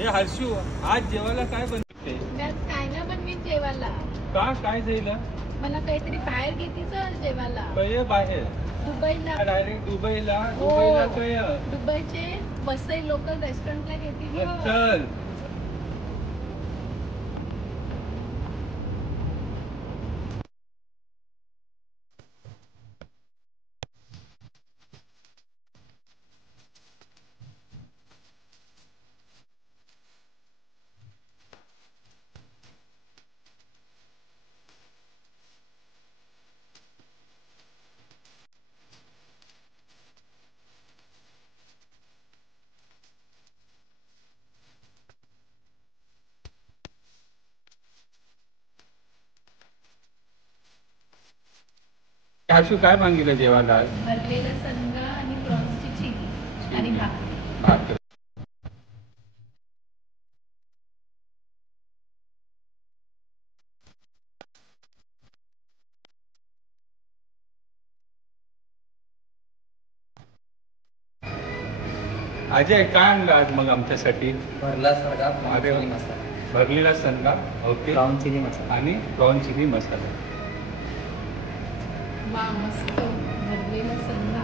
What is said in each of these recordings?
हे हर्षू, आज जेवायला काय बनते? काय ना बनवीन जेवायला. का काय जाईल? मला काहीतरी बाहेर घेतीच जेवायला. काय बाहेर? दुबईला. डायरेक्ट दुबईला? हो. दुबईला काय? दुबईचे वसई लोकल रेस्टॉरंटला घेते. चल. हर्षू काय मागितलं जेवायला? भरलेला संगा आणि प्रॉन्सची चिली आणि भात. अजय काय आणलं आज मग आमच्यासाठी? भरला सरगा, अरे वा. मसाला, भरलेला संगा, ओके, प्रॉन चिली मसाला आणि प्रॉन चिली मसाला. वा मस्त भरलेला संगा.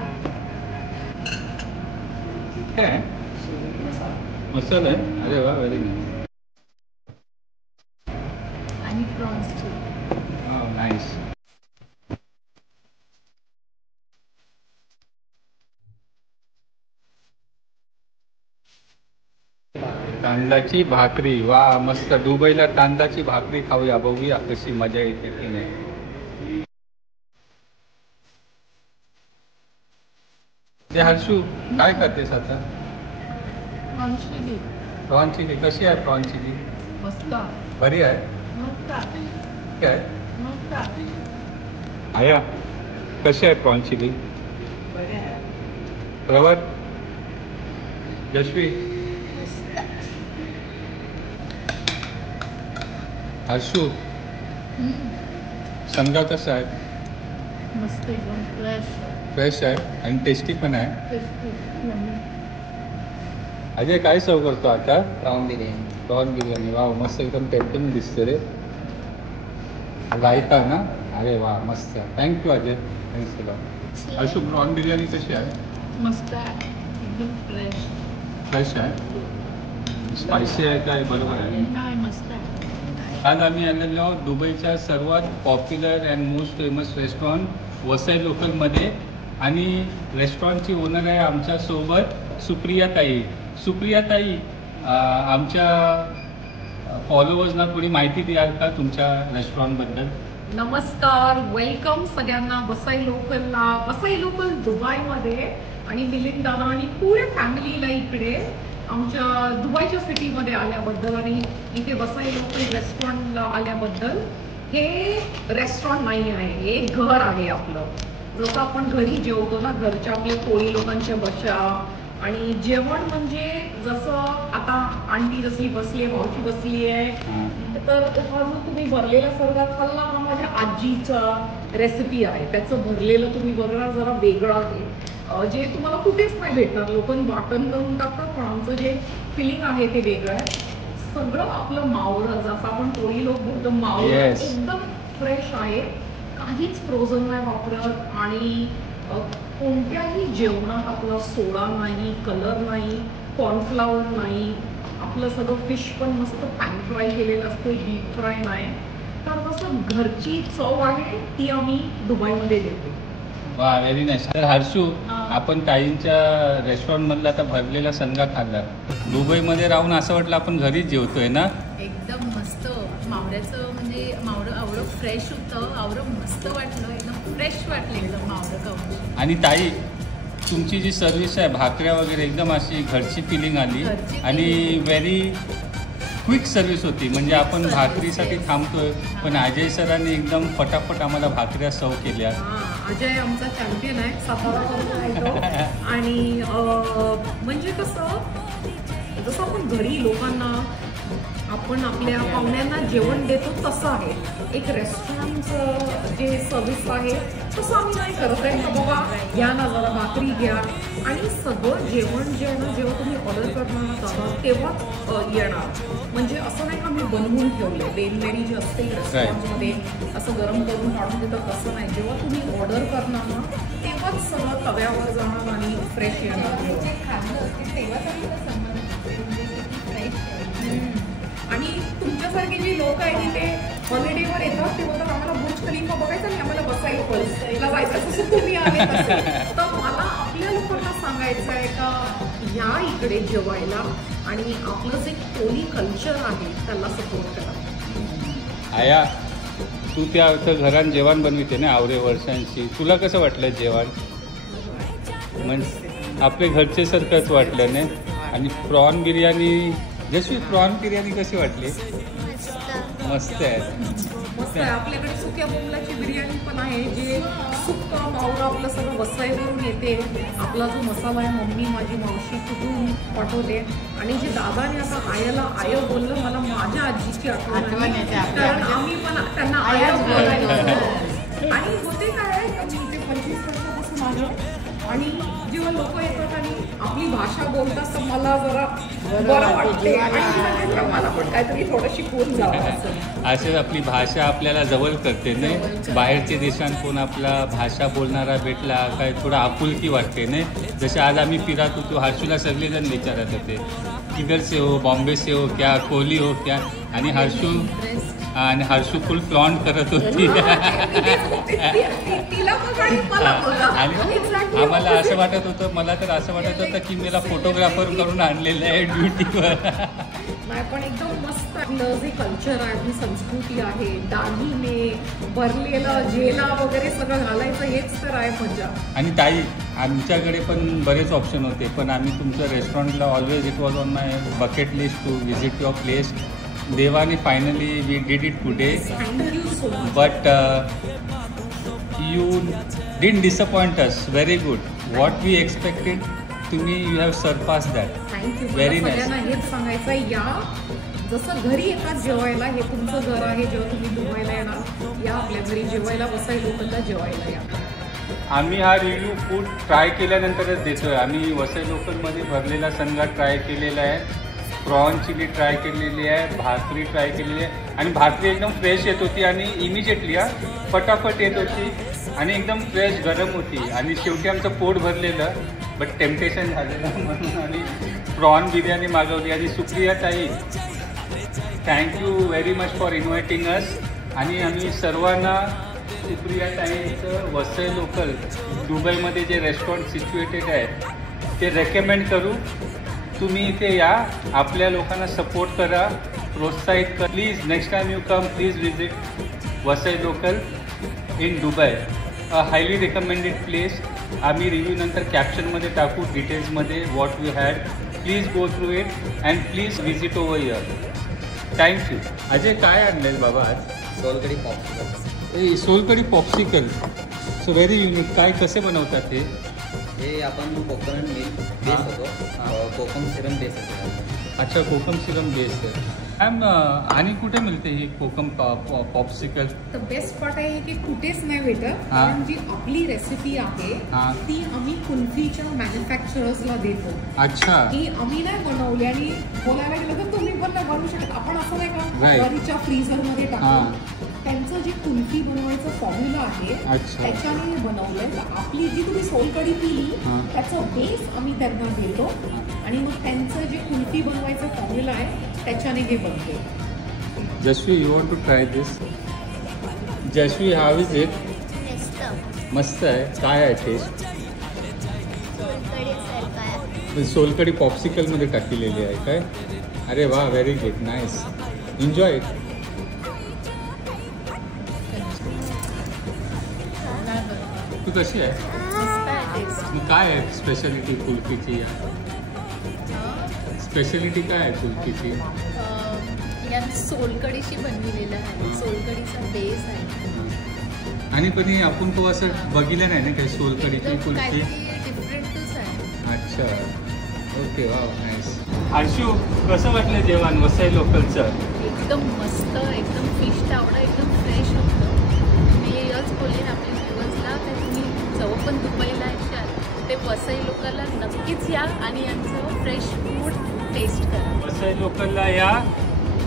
काय मसाला आहे? अरे वा, व्हेरी नाईस. आणि प्रॉन्सची. नाईस. तांदळाची भाकरी, वा मस्त. दुबईला तांदळाची भाकरी खाऊया, बघूया कशी मजा येते की नाही. ते हर्षू काय करतेस आता? Prone chilli. प्रॉन चिली कशी आहे? प्रॉन चिली मस्त. बरी आहे? मस्त. काय मस्त. आया कशी आहे प्रॉन चिली? बरे आहे. प्रवर, यशवी, हर्षू, संगा कसा आहे? मस्त एकदम फ्रेश. फ्रेश आहे आणि टेस्टी पण आहे. टेस्टी. अजय काय सर्व करतो आता? प्रॉन बिर्याणी. प्रॉन बिर्याणी, वा मस्त, एकदम टेम्पटिंग दिसते रे. रायता ना? अरे वा मस्त. थँक्यू अजय, थँक्स तुला. हर्षू प्रॉन बिर्याणी कशी आहे? मस्त आहे एकदम फ्रेश. फ्रेश आहे? स्पायसी आहे काय? बरोबर आहे. काय मस्त आहे. आज आम्ही आलेलो आहोत दुबईच्या सर्वात popular and most famous restaurant Vasai लोकलमध्ये, आणि रेस्टॉरंटची ओनर आहे आमच्यासोबत सुप्रिया ताई. सुप्रिया ताई, आमच्या फॉलोअर्सना थोडी माहिती द्याल का तुमच्या रेस्टॉरंटबद्दल? नमस्कार, वेलकम सगळ्यांना वसई लोकलला. वसई लोकल दुबईमध्ये आणि मिलिंदाना आणि पुऱ्या फॅमिलीला इकडे आमच्या दुबईच्या सिटीमध्ये आल्याबद्दल आणि इथे वसई लोकल रेस्टॉरंटला आल्याबद्दल. हे रेस्टॉरंट नाही आहे, हे घर आहे आपलं. जसं आपण घरी जेवतो ना, घरच्या आपल्या कोळी लोकांच्या बशा, आणि जेवण म्हणजे जसं आता आंटी जसली बसली आहे, मावशी बसली आहे, तर हा जो तुम्ही भरलेला सर्गा खाल्ला हा माझ्या आजीचा रेसिपी आहे. त्याचं भरलेलं तुम्ही बघा जरा वेगळं आहे, जे तुम्हाला कुठेच नाही भेटणार. लोक वाटण करून टाकतात, पण आमचं जे फिलिंग आहे ते वेगळं आहे. सगळं आपलं मावळं, जसं आपण कोळी लोक बोलतो मावळं, एकदम फ्रेश आहे. काहीच फ्रोझन नाही वापरत, आणि कोणत्याही जेवणात आपला सोडा नाही, कलर नाही, कॉर्नफ्लावर नाही. आपलं सगळं फिश पण मस्त पॅन फ्राय केलेलं असतं, डीप फ्राय नाही. तर तसं घरची चव आहे ती आम्ही दुबईमध्ये देतो. वा, व्हेरी नाईस. तर हर्षू, आपण ताईंच्या रेस्टॉरंटमधला आता भरलेला संगा खाल्ला. दुबईमध्ये राहून असं वाटलं आपण घरीच जेवतोय ना? एकदम मस्त. मावळ्याचं म्हणजे मावळं आवडं फ्रेश होतं, आवडं मस्त वाटलं, एकदम फ्रेश वाटलं एकदम मावळं खाऊन. आणि ताई, तुमची जी सर्व्हिस आहे, भाकऱ्या वगैरे एकदम अशी घरची फिलिंग आली, आणि व्हेरी क्विक सर्व्हिस होती. म्हणजे आपण भाकरीसाठी थांबतोय, पण अजय सरांनी एकदम फटाफट आम्हाला भाकऱ्या सर्व केल्या. अजय आमचा चॅम्पियन आहे, सातारा येतो. आणि म्हणजे कसं, जसं आपण घरी लोकांना आपण आपल्या पाहुण्यांना जेवण देतो तसं आहे. एक रेस्टॉरंटचं जे सर्व्हिस आहे तसं आम्ही नाही करत आहे. बाबा घ्या ना जरा भाकरी घ्या आणि सगळं जेवण जे आहे ना जेव्हा तुम्ही ऑर्डर करणार आहात तेव्हाच येणार. म्हणजे असं नाही का मी बनवून ठेवलं बेनलेणी जी असते रेस्टॉरंटमध्ये असं गरम करून काढून देतात तसं नाही. जेव्हा तुम्ही ऑर्डर करणार ना तेव्हाच सगळं तव्यावर जाणार आणि फ्रेश येणार. आणि तुमच्यासारखी जी लोक आहेत ते हॉलिडेवर येतात तेव्हा तर आम्हाला बुर्ज खलिफा बघायचं आणि आम्हाला बसायला जायचं तसं तुम्ही आले तर मला आपल्या लोकांना सांगायचं आहे का या इकडे जेवायला आणि आपलं जे कोली कल्चर आहे त्याला सपोर्ट करा. आया तू त्या घरात जेवण बनविते ना आवरे वर्षांची, तुला कसं वाटलं जेवण? म्हणजे आपल्या घरचे सारखंच वाटलं नाही. आणि प्रॉन बिर्याणी जशी प्रॉन बिर्याणी कशी वाटली? मस्त आहे. मस्त आहे. आपल्याकडे सुक्या बोंबलाची बिर्याणी पण आहे जे सुक्का मावळं आपलं सगळं वसईवरून येते. आपला जो मसाला आहे मम्मी माझी मावशी कुठून पाठवते. आणि जे दादाने आता आय बोललं मला माझ्या आजीची आठवण येते कारण आम्ही पण त्यांना आय बोलायचो. आणि होते काय ते 25 वर्षापासून आहे आणि जेव्हा लोक येतात आणि आपली भाषा बोलतात तर मला जरा बरं वाटते आणि मला पण काहीतरी थोडं शिकवून जावं. असेच आपली भाषा आपल्याला जवळ करते नाही. बाहेरच्या देशात कोण आपला भाषा बोलणारा भेटला काय थोडं आपुलकी वाटते नाही. जसे आज आम्ही फिरत होतो हर्षूला सगळेजण विचारत होते किधर से हो, बॉम्बे से हो क्या, कोहली हो क्या. आणि हर्षू फुल फ्लॉन्ट करत होती. आणि आम्हाला असं वाटत होतं, मला तर असं वाटत होतं की मला फोटोग्राफर करून आणलेलं आहे ड्युटीवर. नाही पण एकदम मस्त आपलं जे कल्चर आहे आपली संस्कृती आहे दागिने भरलेलं जेला वगैरे सगळं घालायचं हेच तर आहे मजा. आणि ताई आमच्याकडे पण बरेच ऑप्शन होते पण आम्ही तुमचं रेस्टॉरंटला always it was on my bucket list to visit your place. देवानी finally we did it today. Thank you so much. But you didn't disappoint us. Very good. What we expected, to me you have surpassed that. Thank you. Very nice. सगळ्यांना हेच सांगायचं या जसं घरी येतात जेवायला हे तुमचं घर आहे. जेव्हा तुम्ही दुबईला येणार या आपल्या घरी जेवायला वसई लोकलला जेवायला या. आम्ही हा रिव्ह्यू फूड ट्राय केल्यानंतरच देतोय. आम्ही वसई लोकलमध्ये भरलेला संगा ट्राय केलेला आहे, प्रॉन चिली ट्राय केलेली आहे, भाकरी ट्राय केलेली आहे. आणि भाकरी एकदम फ्रेश येत होती आणि इमिजिएटली फटाफट येत होती आणि एकदम फ्रेश गरम होती. आणि शेवटी आमचं पोट भरलेलं बट टेम्पटेशन झालेलं म्हणून आणि प्रॉन बिर्याणी मागवली. आणि Supriya tai thank you very much for inviting us. आणि आम्ही सर्वांना सुप्रिया ताईंचं वसई लोकल दुबईमध्ये जे रेस्टॉरंट सिच्युएटेड आहे ते रेकमेंड करू. तुम्ही इथे या, आपल्या लोकांना सपोर्ट करा, प्रोत्साहित करा. Please next time you come please visit Vasai local in Dubai. A highly recommended place. आम्ही रिव्ह्यू नंतर कॅप्शनमध्ये टाकू डिटेल्समध्ये what we had. Please go through it and please visit over here. Thank you. Ajay काय आणलं बाबा आज? Solkadhi popsicle. Solkadhi popsicle. So very unique. काय कसे बनवतात ते? हे आपण कोकोनट मिल्क बेस होतो, कोकम सिरम बेस होतो. अच्छा कोकम सिरम बेस आहे. मॅम आणि कुठे मिळते ही कोकम पॉप्सिकल? तर बेस्ट पार्ट आहे की कुठेच नाही भेटत कारण जी आपली रेसिपी आहे ती आम्ही कुल्फीच्या मॅन्युफॅक्चरर्सला देतो. अच्छा. की आम्ही नाही बनवली आणि बोलायला गेलं तर तुम्ही पण नाही बनवू शकत. आपण असं नाही का ज्वारीच्या फ्रीझरमध्ये टाकतो. त्यांचं जे कुल्फी बनवायचं फॉर्म्युला आहे त्याच्याने बनवलंय. तर आपली जी तुम्ही सोलकढी पिली त्याचा बेस आम्ही त्यांना देतो आणि मग त्यांचं जे कुल्फी बनवायचं फॉर्म्युला आहे त्याच्याने हे बनते. Jashvi you want to try this? Jashvi how is it? मस्त आहे. काय आहे टेस्ट? सोलकढी पॉप्सिकलमध्ये टाकलेली आहे काय? अरे वा very good nice. Enjoy it. तू कशी आहे? काय आहे स्पेशालिटी कुल्फीची? स्पेशालिटी काय आहे कुल्फीची? यात सोलकढीशी बनविलेलं आहे. सोलकढीचा बेस आहे. आणि कधी आपण तो असं बघितलं नाही ना काही सोलकढीची कुल्फी? डिफरंटच आहे. अच्छा ओके वाव नाईस. हर्षू, कसं वाटलं जेवण वसई लोकलचं? एकदम मस्त, एकदम फिश तावडा एकदम फ्रेश होतं. मी हेच बोलेन आपल्या व्ह्युअर्सला की तुम्ही जेव्हा पण दुबईला येशाल ते वसई लोकलला नक्कीच या आणि यांचं फ्रेश फूड टेस्ट करा. वसई लोकलला या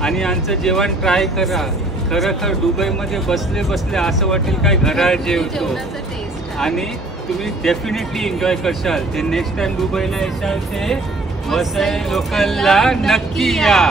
आणि यांचं जेवण ट्राय करा. खरं दुबईमध्ये बसले बसले असं वाटेल काय घरात जेवतो जेवणाचं टेस्ट आणि तुम्ही डेफिनेटली एन्जॉय करशाल. ते नेक्स्ट टाइम दुबईला येशाल ते वसई लोकलला नक्की या.